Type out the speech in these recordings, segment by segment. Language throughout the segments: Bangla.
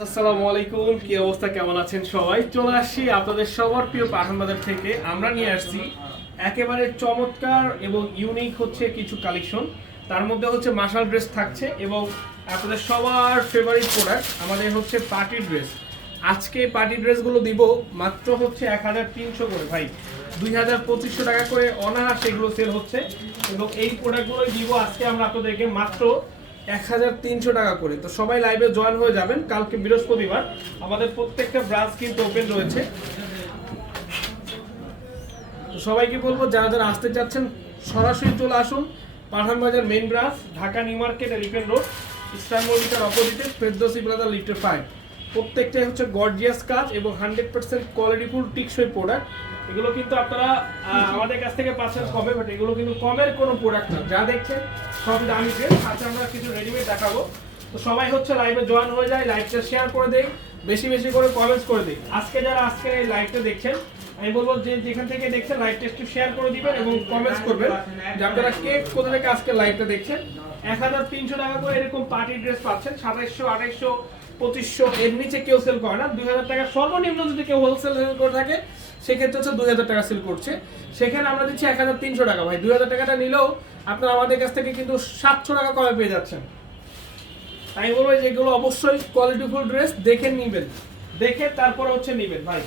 আসসালামু আলাইকুম, কি অবস্থা, কেমন আছেন সবাই? চলে আসছি আপনাদের সবার প্রিয় পাঠান থেকে। আমরা নিয়ে আসছি একেবারে চমৎকার এবং ইউনিক হচ্ছে কিছু কালেকশন তার মধ্যে হচ্ছে মার্শাল ড্রেস থাকছে এবং আপনাদের সবার ফেভারিট প্রোডাক্ট আমাদের হচ্ছে পার্টি ড্রেস আজকে পার্টি ড্রেসগুলো দিব মাত্র হচ্ছে এক হাজার তিনশো করে, ভাই। দুই হাজার পঁচিশশো টাকা করে অনাহার সেগুলো সেল হচ্ছে এবং এই প্রোডাক্টগুলোই দিব আজকে আমরা আপনাদেরকে মাত্র এক হাজার তিনশো টাকা করে। তো সবাই লাইভে জয়েন হয়ে যাবেন। কালকে বৃহস্পতিবার আমাদের প্রত্যেকটা ব্রাঞ্চ কিন্তু ওপেন রয়েছে। সবাইকে বলব, যারা যারা আসতে চাচ্ছেন, সরাসরি চলে আসুন। Pathan Bazar main branch Dhaka new market elephant road star মল্লিকার অপোজিটে ফেরদোসি প্লাজা লিফটে ফাইভ প্রত্যেকটাই হচ্ছে গর্জিয়াস কাজ এবং হান্ড্রেড পার্সেন্ট কোয়ালিটিফুল টিকসই প্রোডাক্ট এগুলো কিন্তু আপনারা আমাদের কাছ থেকে পাচ্ছেন কমে বাট এগুলো কিন্তু কমের কোনো প্রোডাক্ট না। যা দেখছেন, সব দামি ড্রেস আমরা কিছু রেডিমেড দেখাবো। তো সবাই হচ্ছে লাইভে জয়েন হয়ে যায় লাইভটা শেয়ার করে দেই, বেশি বেশি করে কমেন্টস করে দিই। আজকে যারা আজকে এই লাইভটা দেখছেন, আমি বলব যে যেখান থেকে দেখছেন লাইভটা একটু শেয়ার করে দিবেন এবং কমেন্টস করবেন, যে আপনারা কে, কোথা থেকে আজকে লাইভটা দেখছেন। এক হাজার তিনশো টাকা করে এরকম পার্টি ড্রেস পাচ্ছেন, সাতাইশশো, আঠাইশশো পঁচিশশো এর নিচে কেউ সেল করে না। দুই হাজার টাকা সর্বনিম্ন যদি কেউ হোলসেল সেল করে থাকে, সেক্ষেত্রে হচ্ছে দুই হাজার টাকা সেল করছে। সেখানে আমরা দিচ্ছি এক হাজার তিনশো টাকা। ভাই, দুই হাজার টাকাটা নিলেও আপনারা আমাদের কাছ থেকে কিন্তু সাতশো টাকা কমে পেয়ে যাচ্ছেন। আমি বলব যে এগুলো অবশ্যই কোয়ালিটিফুল ড্রেস দেখে নিবেন। দেখে তারপরে হচ্ছে নিবেন। ভাই,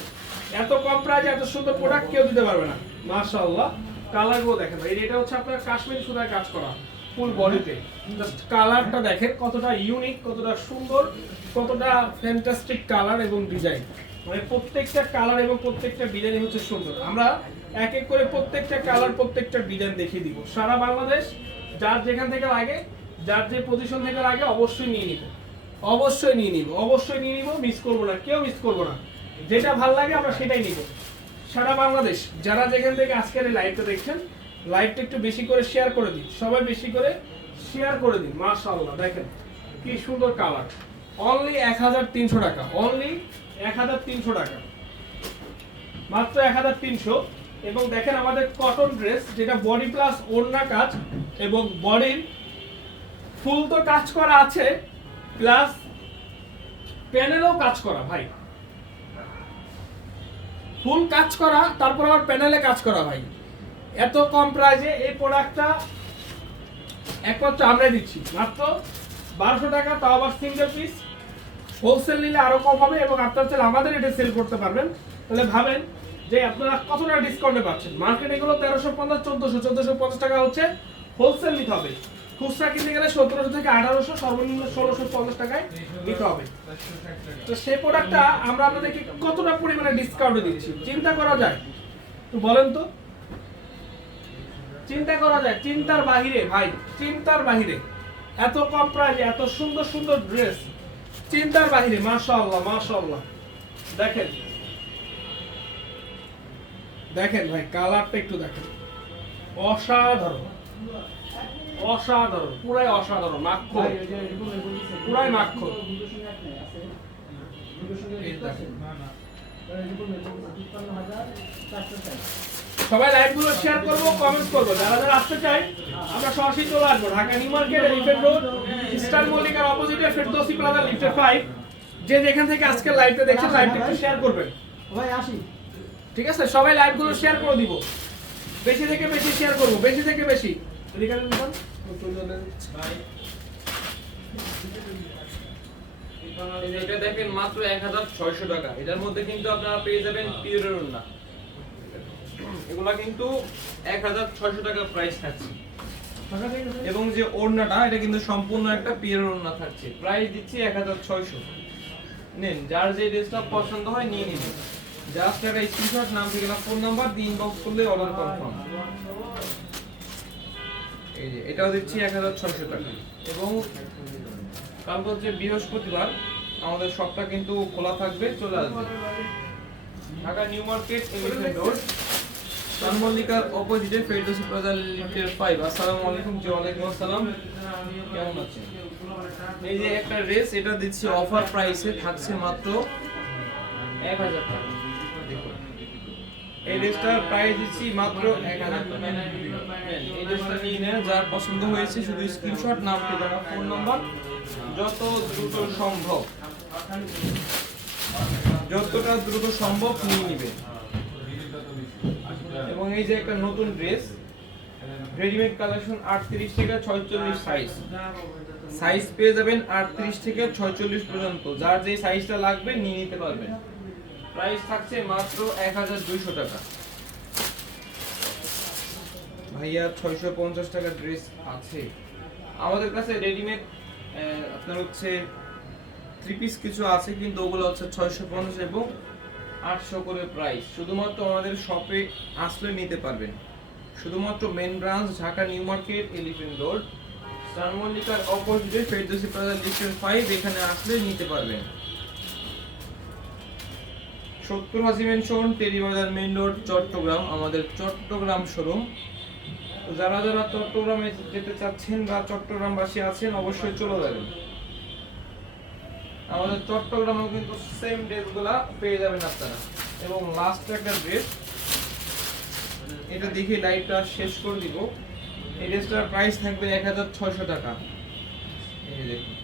এত কম প্রাইজে এত সুন্দর প্রোডাক্ট কেউ দিতে পারবে না। মাশাআল্লাহ। কালারগুলো দেখেন ভাই, এটা হচ্ছে আপনার কাশ্মীরি সুতায় কাজ করা। ফুল বডিতে জাস্ট কালারটা দেখেন, কতটা ইউনিক কতটা সুন্দর, কতটা ফ্যান্টাস্টিক কালার এবং ডিজাইন মানে প্রত্যেকটা কালার এবং প্রত্যেকটা ডিজাইন হচ্ছে সুন্দর। আমরা এক এক করে প্রত্যেকটা কালার প্রত্যেকটা ডিজাইন দেখিয়ে দিব। সারা বাংলাদেশ, যার যেখান থেকে লাগে, যার যে পজিশন থেকে লাগে, অবশ্যই নিয়ে নিব। অবশ্যই নিয়ে নিব, অবশ্যই নিয়ে নিব মিস করব না, কেউ মিস করব না। যেটা ভালো লাগে, আমরা সেটাই নিব। সারা বাংলাদেশ, যারা যেখান থেকে আজকের এই লাইভটা দেখছেন লাইভটা একটু বেশি করে শেয়ার করে দিন। সবাই বেশি করে শেয়ার করে দিন, মাশাআল্লাহ, দেখেন কি সুন্দর কালার অনলি এক হাজার তিনশো টাকা অনলি এক হাজার তিনশো টাকা। মাত্র এক হাজার তিনশো। এবং দেখেন আমাদের কটন ড্রেস যেটা বডি প্লাস ওড়না কাজ এবং বডির ফুল তো কাজ করা আছে প্লাস প্যানেলও কাজ করা, ভাই। ফুল কাজ করা, তারপর আবার প্যানেলে কাজ করা, ভাই। এত কম প্রাইসে এই প্রোডাক্টটা একমাত্র আমরা দিচ্ছি। মাত্র বারোশো টাকা, তাও আবার সিঙ্গেল পিস হোলসেল নিলে আরও কম হবে এবং আপনারা চাইলে আমাদের এটা সেল করতে পারবেন। তাহলে ভাবেন যে আপনারা কত টাকা ডিসকাউন্টে পাচ্ছেন? মার্কেটে এগুলো তেরোশো পঞ্চাশ, চোদ্দশো চোদ্দশো পঞ্চাশ টাকা হচ্ছে হোলসেল নিতে হবে। খুচরা কিনতে গেলে সতেরোশো থেকে আঠারোশো, সর্বনিম্ন ষোলোশো পঞ্চাশ টাকায় নিতে হবে। তো সেই প্রোডাক্টটা আমরা আপনাদেরকে কতটা পরিমাণে ডিসকাউন্টে দিচ্ছি? চিন্তা করা যায়। তো বলেন তো। চিন্তা করা যায় চিন্তার বাহিরে ভাই চিন্তার বাহিরে। এত কম প্রাইসে এত সুন্দর সুন্দর ড্রেস চিন্তার বাহিরে মাশাআল্লাহ মাশাআল্লাহ। দেখেন। দেখেন ভাই কালারটা একটু দেখেন। অসাধারণ। অসাধারণ পুরাই অসাধারণ মাক্ষ পুরাই মাক্ষ এই দেখেন। সবাই লাইভগুলো শেয়ার করব কমেন্ট করব। যারা যারা আসতে চাই আমরা সরাসরি চলে আসব। Dhaka new market elephant road star মল্লিকার অপোজিটে ফেরদৌসি প্লাজা লিফটের ফাইভ যে যেখান থেকে আজকে লাইভটা দেখছেন লাইভটা একটু শেয়ার করবেন। ভাই আসি। ঠিক আছে? সবাই লাইভগুলো শেয়ার করে দিব। বেশি থেকে বেশি শেয়ার করব বেশি থেকে বেশি। এটা দেখেন মাত্র এক হাজার ছয়শো টাকা। এটার মধ্যে কিন্তু আপনারা পেয়ে যাবেন পিওরের ওড়না। এগুলা কিন্তু এক হাজার ছয়শো টাকা প্রাইস থাকছে। এবং যে ওড়নাটা এটা কিন্তু সম্পূর্ণ একটা ওড়না থাকছে। প্রাইস দিচ্ছি এক হাজার ছয়শো। নেন যার যে ড্রেসটা পছন্দ হয় নিয়ে নিন। জাস্ট একটা স্ক্রিনশট নাম ঠিকানা ফোন নাম্বার দিয়ে ইনবক্স করলে অর্ডার কনফার্ম এই যে এটাও দিচ্ছি এক হাজার ছয়শো টাকা। এবং কালকে হচ্ছে বৃহস্পতিবার আমাদের শপটা কিন্তু খোলা থাকবে চলে আসবে। Dhaka new market road. সানমল্লিকার অপোজিটে ফেরদৌসি প্লাজা লিফটের ফাইভ আসসালামু আলাইকুম জি ওয়ালাইকুম আসসালাম। কেমন আছেন? এই যে একটা ড্রেস এটা দিচ্ছি অফার প্রাইসে থাকছে মাত্র এক হাজার টাকা। এই ড্রেসটার প্রাইস দিচ্ছি মাত্র এক হাজার এই ড্রেসটা নিয়ে নেন, যার পছন্দ হয়েছে শুধু স্ক্রিনশট নাম, ঠিকানা ফোন নাম্বার যত দ্রুত সম্ভব। যতটা দ্রুত সম্ভব নিয়ে নিবে এবং এই যে একটা নতুন ড্রেস রেডিমেড কালেকশন আটত্রিশ থেকে ছয়চল্লিশ সাইজ সাইজ পেয়ে যাবেন আটত্রিশ থেকে ছয়চল্লিশ পর্যন্ত। যার যে সাইজটা লাগবে, নিয়ে নিতে পারবেন। প্রাইস থাকছে মাত্র এক হাজার দুইশো টাকা। ভাইয়া, ছয়শো পঞ্চাশ টাকা ড্রেস আছে। আমাদের কাছে রেডিমেড আপনার হচ্ছে থ্রি পিস কিছু আছে, কিন্তু ওগুলো হচ্ছে ছয়শো পঞ্চাশ এবং আটশো করে প্রাইস শুধুমাত্র আমাদের শপে আসলে নিতে পারবেন। শুধুমাত্র main branch Dhaka new market elephant road star অপোজিটে ফেরদৌসি প্লাজা লিস্টেন ফাইভ এখানে আসলে নিতে পারবেন। সত্তর Hasi mansion Terribazar main road Chattogram, আমাদের চট্টগ্রাম শোরুম যারা যারা চট্টগ্রামে যেতে চাচ্ছেন বা চট্টগ্রামবাসী আছেন, অবশ্যই চলে যাবেন। আমাদের চট্টগ্রামেও কিন্তু সেম ড্রেসগুলা পেয়ে যাবেন আপনারা। এবং লাস্ট একটা ড্রেস এটা দেখে লাইটটা শেষ করে দিব। এই ড্রেসটার প্রাইস থাকবে এক হাজার ছয়শো টাকা। এই দেখুন।